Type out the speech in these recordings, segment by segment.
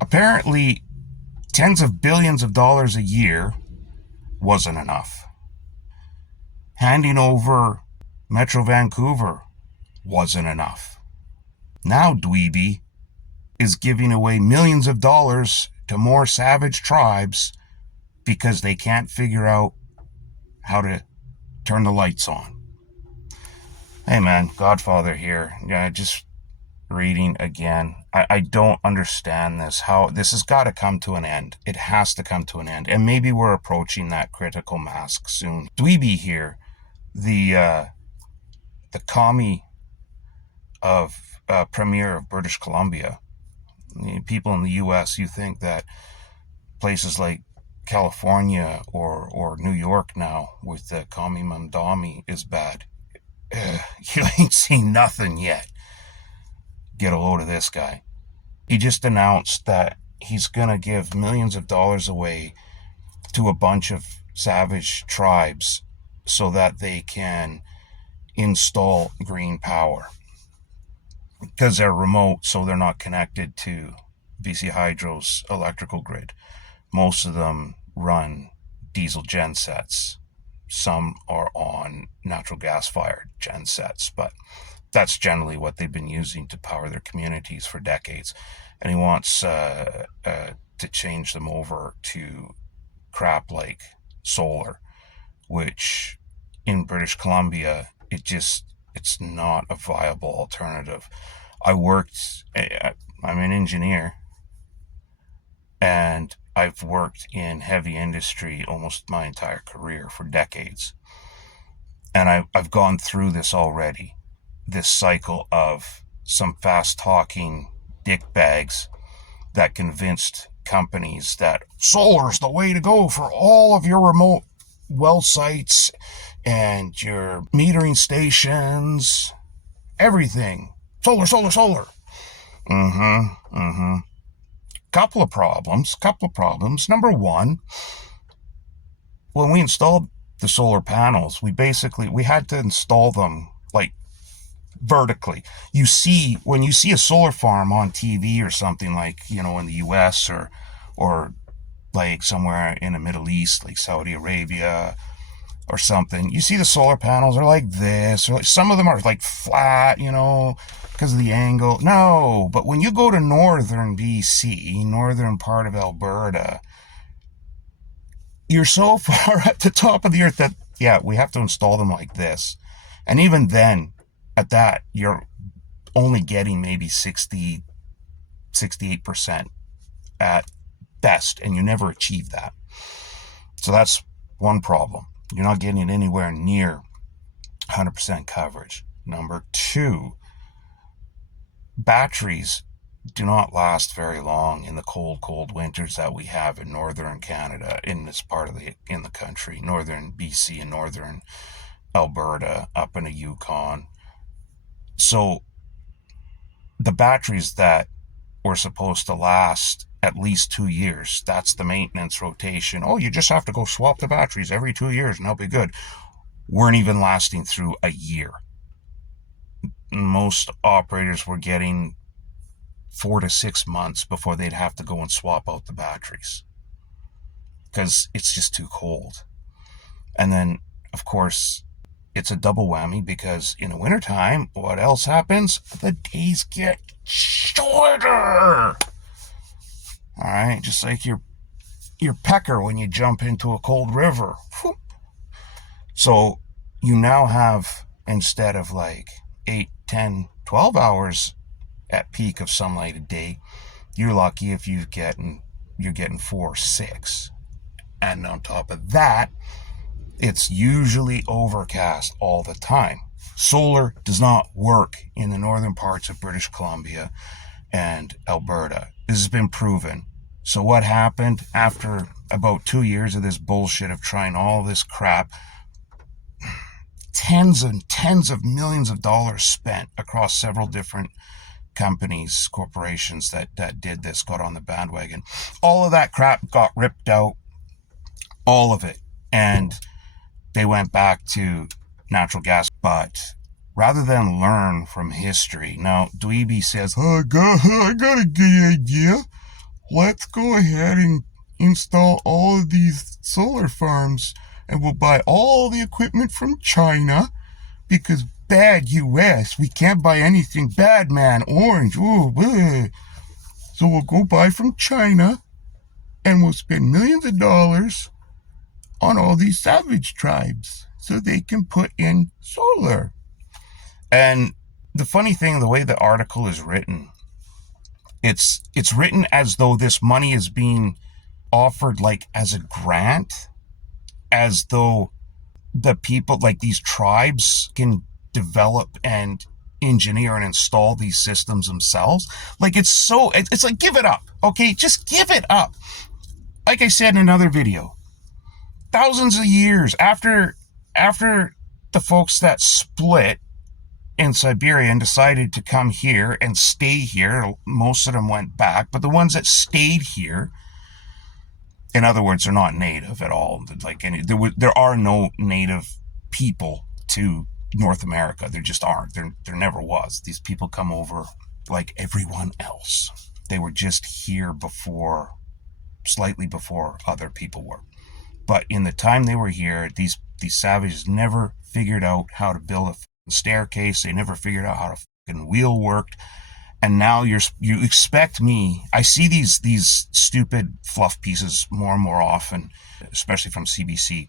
Apparently, tens of billions of dollars a year wasn't enough. Handing over Metro Vancouver wasn't enough. Now Dweeby is giving away millions of dollars to more savage tribes because they can't figure out how to turn the lights on. Hey man, Godfather here. Yeah, just reading again. I don't understand this. How this has got to come to an end. It has to come to an end. And maybe we're approaching that critical mass soon. Dweeby here, the commie of premier of British Columbia. People in the U.S., you think that places like California or New York now with the commie Mandami is bad. You ain't seen nothing yet. Get a load of this guy. He just announced that he's going to give millions of dollars away to a bunch of savage tribes so that they can install green power. Because they're remote, so they're not connected to BC Hydro's electrical grid. Most of them run diesel gensets. Some are on natural gas-fired gensets, but that's generally what they've been using to power their communities for decades. And he wants to change them over to crap like solar, which in British Columbia, it's not a viable alternative. I'm an engineer, and I've worked in heavy industry almost my entire career for decades. And I've gone through this already. This cycle of some fast-talking dickbags that convinced companies that solar's the way to go for all of your remote well sites and your metering stations, everything. Solar, solar, solar. Couple of problems. Number one, when we installed the solar panels, we had to install them like vertically. When you see a solar farm on TV or something like, in the US or like somewhere in the Middle East, like Saudi Arabia or something, you see the solar panels are like this, or like some of them are like flat, because of the angle. No, but when you go to northern BC, northern part of Alberta, you're so far at the top of the earth that, yeah, we have to install them like this. And even then, at that, you're only getting maybe 68% at best, and you never achieve that. So that's one problem. You're not getting anywhere near 100% coverage. Number two, batteries do not last very long in the cold winters that we have in northern Canada, in this part of the country, northern BC and northern Alberta, up in the Yukon. So the batteries that were supposed to last at least 2 years, that's the maintenance rotation. Oh, you just have to go swap the batteries every 2 years and they'll be good. Weren't even lasting through a year. Most operators were getting 4 to 6 months before they'd have to go and swap out the batteries because it's just too cold. And then, of course, it's a double whammy because in the wintertime, what else happens? The days get shorter. All right, just like your pecker when you jump into a cold river. So you now have, instead of like 8, 10, 12 hours at peak of sunlight a day, you're lucky if you're getting 4 or 6. And on top of that, it's usually overcast all the time. Solar does not work in the northern parts of British Columbia and Alberta. This has been proven. So what happened after about 2 years of this bullshit of trying all this crap? Tens and tens of millions of dollars spent across several different companies, corporations that did this, got on the bandwagon. All of that crap got ripped out. All of it. And they went back to natural gas. But rather than learn from history, now Dweeby says, I got a good idea. let's go ahead and install all of these solar farms and we'll buy all the equipment from China because bad US, we can't buy anything bad, man. Orange, ooh, bleh. So we'll go buy from China and we'll spend millions of dollars on all these savage tribes so they can put in solar. And the funny thing, the way the article is written, it's written as though this money is being offered like as a grant, as though the people, like these tribes, can develop and engineer and install these systems themselves. Like it's like, give it up, okay? Just give it up. Like I said in another video, thousands of years after the folks that split in Siberia and decided to come here and stay here, most of them went back, but the ones that stayed here, in other words, they're not native at all. Like there are no native people to North America. There just aren't. There never was. These people come over like everyone else. They were just here before, slightly before other people were. But in the time they were here, these savages never figured out how to build a staircase. They never figured out how to fucking wheel worked. And now you expect me. I see these stupid fluff pieces more and more often, especially from CBC,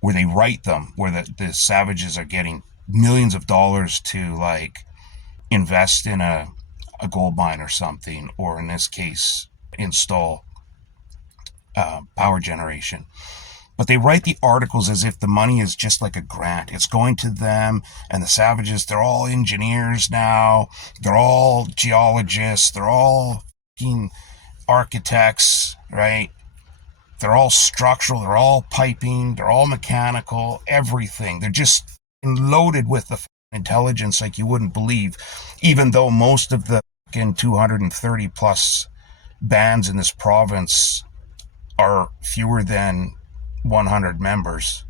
where they write them, where the savages are getting millions of dollars to like invest in a gold mine or something, or in this case, install power generation. But they write the articles as if the money is just like a grant. It's going to them, and the savages, they're all engineers now. They're all geologists. They're all fucking architects, right? They're all structural. They're all piping. They're all mechanical, everything. They're just loaded with the intelligence like you wouldn't believe, even though most of the 230 plus bands in this province are fewer than 100 members.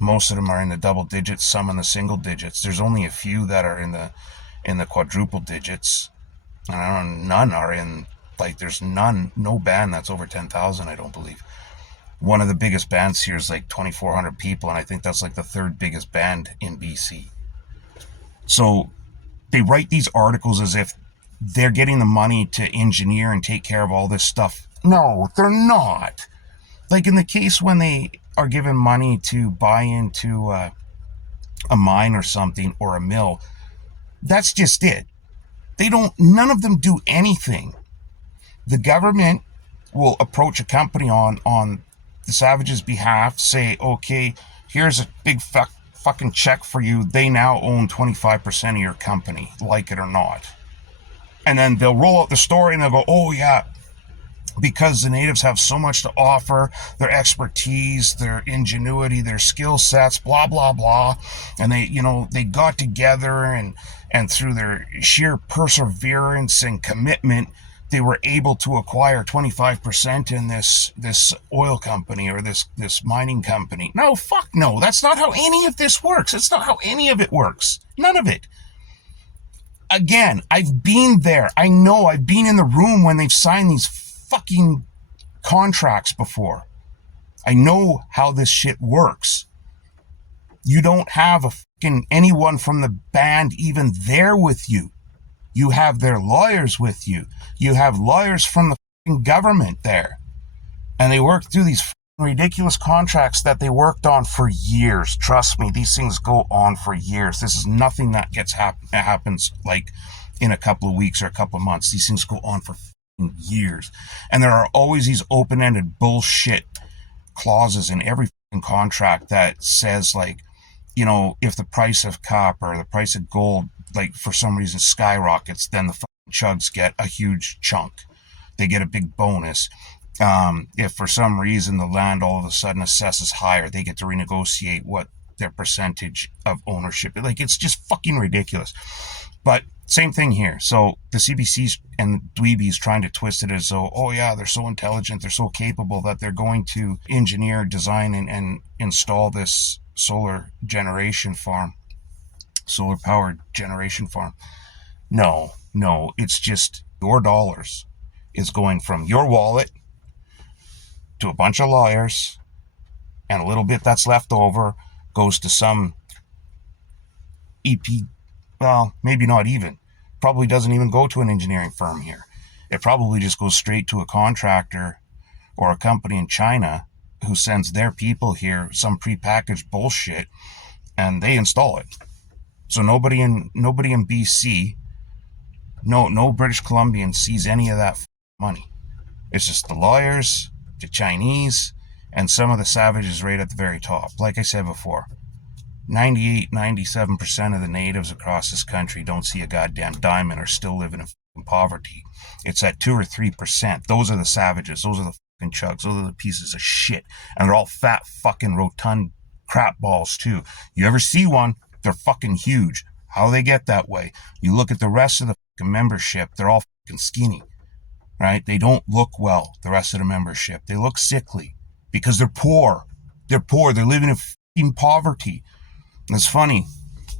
Most of them are in the double digits, some in the single digits. There's only a few that are in the quadruple digits. And I don't know, none are in, like, there's no band that's over 10,000, I don't believe. One of the biggest bands here is like 2,400 people, and I think that's like the third biggest band in BC. So they write these articles as if they're getting the money to engineer and take care of all this stuff. No, they're not. Like in the case when they are given money to buy into a mine or something, or a mill, that's just it. None of them do anything. The government will approach a company on the savages' behalf, say, okay, here's a big fucking check for you. They now own 25% of your company, like it or not. And then they'll roll out the story and they'll go, oh yeah, because the natives have so much to offer, their expertise, their ingenuity, their skill sets, blah, blah, blah. And they got together and through their sheer perseverance and commitment, they were able to acquire 25% in this oil company or this mining company. No, fuck no. That's not how any of this works. It's not how any of it works. None of it. Again, I've been there. I know. I've been in the room when they've signed these fucking contracts before. I know how this shit works. You don't have anyone from the band even there with you. You have their lawyers with you. You have lawyers from the government there. And they work through these ridiculous contracts that they worked on for years. Trust me, these things go on for years. This is nothing that happens like in a couple of weeks or a couple of months. These things go on for years. And there are always these open-ended bullshit clauses in every contract that says, like, if the price of copper or the price of gold, like, for some reason skyrockets, then the chugs get a huge chunk. They get a big bonus. If for some reason the land all of a sudden assesses higher, they get to renegotiate what their percentage of ownership. Like, it's just fucking ridiculous. But same thing here. So the CBCs and Dweebies trying to twist it as though, oh yeah, they're so intelligent, they're so capable that they're going to engineer, design, and install this solar powered generation farm. No, it's just your dollars. is going from your wallet to a bunch of lawyers, and a little bit that's left over goes to some EP, well, maybe not even. Probably doesn't even go to an engineering firm here. It probably just goes straight to a contractor or a company in China who sends their people here some prepackaged bullshit, and they install it. So nobody in BC, no British Columbian sees any of that money. It's just the lawyers, the Chinese, and some of the savages right at the very top. Like I said before, 98-97% of the natives across this country don't see a goddamn dime and are still living in poverty. It's at 2 or 3%. Those are the savages. Those are the fucking chugs. Those are the pieces of shit. And they're all fat fucking rotund crap balls too. You ever see one? They're fucking huge. How they get that way? You look at the rest of the fucking membership, they're all fucking skinny. Right? They don't look well, the rest of the membership. They look sickly because they're poor. They're poor. They're living in fucking poverty. It's funny.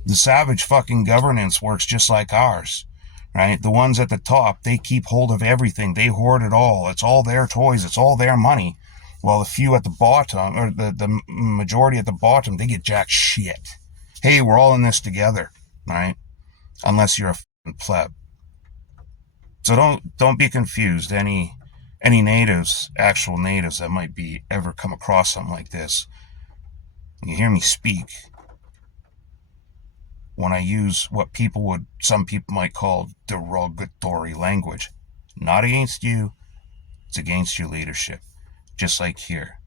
The savage fucking governance works just like ours, right? The ones at the top, they keep hold of everything. They hoard it all. It's all their toys. It's all their money. While the few at the bottom, or the majority at the bottom, they get jack shit. Hey, we're all in this together, right? Unless you're a fucking pleb. So don't be confused. Any natives, actual natives that might be ever come across something like this, you hear me speak when I use what some people might call derogatory language. Not against you, it's against your leadership. Just like here.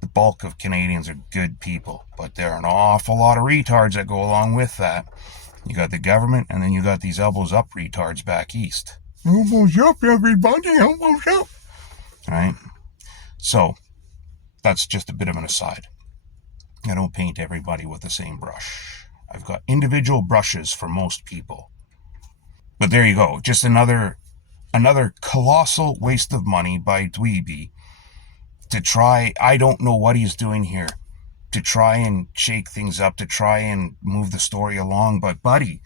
The bulk of Canadians are good people, but there are an awful lot of retards that go along with that. You got the government, and then you got these elbows up retards back east. Elbows up, everybody, elbows up. Right? So, that's just a bit of an aside. I don't paint everybody with the same brush. I've got individual brushes for most people. But there you go. Just another colossal waste of money by Dweeby to try, I don't know what he's doing here, to try and shake things up, to try and move the story along. But buddy,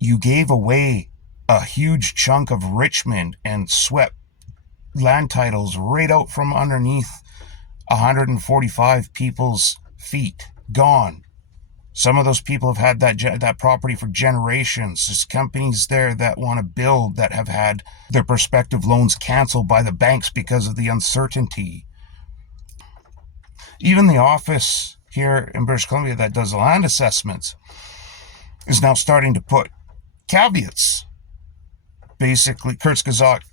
you gave away a huge chunk of Richmond and swept land titles right out from underneath 145 people's feet. Gone. Some of those people have had that property for generations. There's companies there that want to build that have had their prospective loans canceled by the banks because of the uncertainty. Even the office here in British Columbia that does the land assessments is now starting to put caveats. Basically, Kurtzgesagt,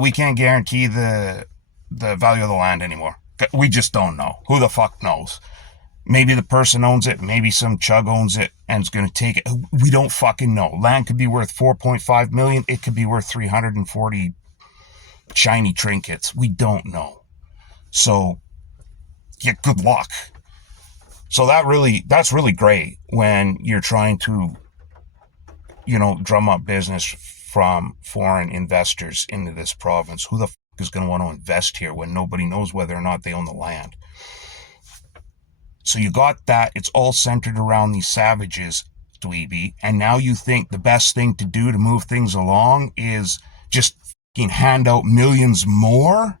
we can't guarantee the value of the land anymore. We just don't know. Who the fuck knows? Maybe the person owns it. Maybe some chug owns it and is going to take it. We don't fucking know. Land could be worth $4.5 million. It could be worth 340 shiny trinkets. We don't know. So, yeah, good luck. So that's really great when you're trying to, drum up business from foreign investors into this province. Who the fuck is going to want to invest here when nobody knows whether or not they own the land? So you got that. It's all centered around these savages, Dweeby. And now you think the best thing to do to move things along is just fucking hand out millions more?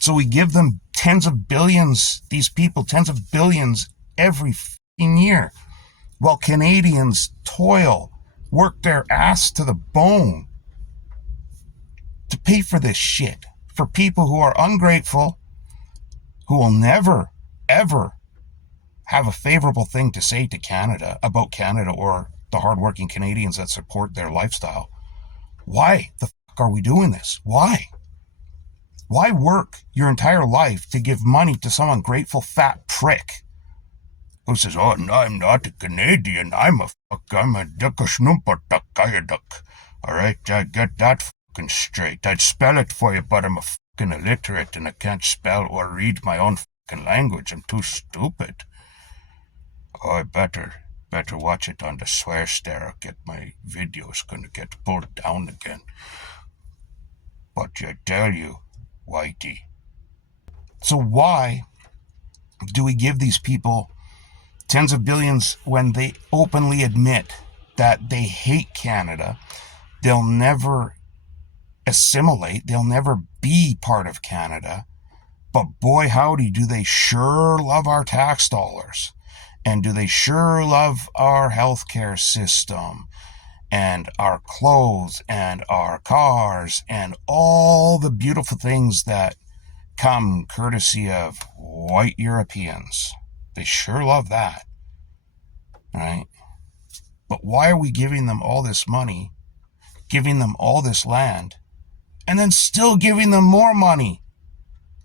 So we give them tens of billions, these people, tens of billions every fucking year. While Canadians toil, work their ass to the bone to pay for this shit. For people who are ungrateful, who will never ever have a favorable thing to say to Canada, about Canada, or the hardworking Canadians that support their lifestyle. Why the fuck are we doing this? Why? Why work your entire life to give money to some ungrateful fat prick who says, oh, no, I'm not a Canadian, I'm a duck. All right, I get that fucking straight. I'd spell it for you, but I'm a fucking illiterate and I can't spell or read my own language. I'm too stupid. Oh, I better watch it on the swear star or get my videos gonna get pulled down again. But I tell you, Whitey. So why do we give these people tens of billions when they openly admit that they hate Canada They'll never assimilate. They'll never be part of Canada. But boy, howdy, do they sure love our tax dollars. And do they sure love our healthcare system and our clothes and our cars and all the beautiful things that come courtesy of white Europeans. They sure love that, right? But why are we giving them all this money, giving them all this land, and then still giving them more money?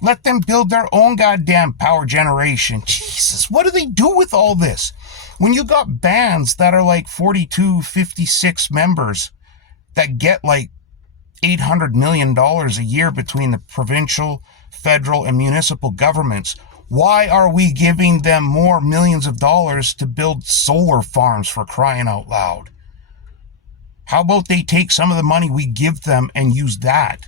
Let them build their own goddamn power generation. Jesus, what do they do with all this? When you got bands that are like 42, 56 members that get like $800 million a year between the provincial, federal, and municipal governments, why are we giving them more millions of dollars to build solar farms, for crying out loud? How about they take some of the money we give them and use that?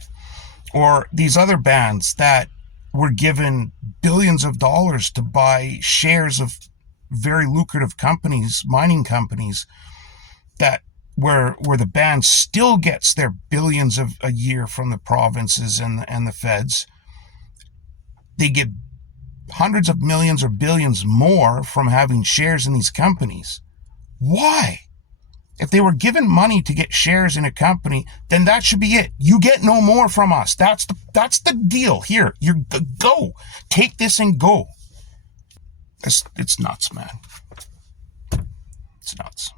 Or these other bands that were given billions of dollars to buy shares of very lucrative companies, mining companies, that where the band still gets their billions of a year from the provinces and the feds. They get hundreds of millions or billions more from having shares in these companies. Why? If they were given money to get shares in a company, then that should be it. You get no more from us. That's the deal. Here, you go. Take this and go. It's nuts, man. It's nuts.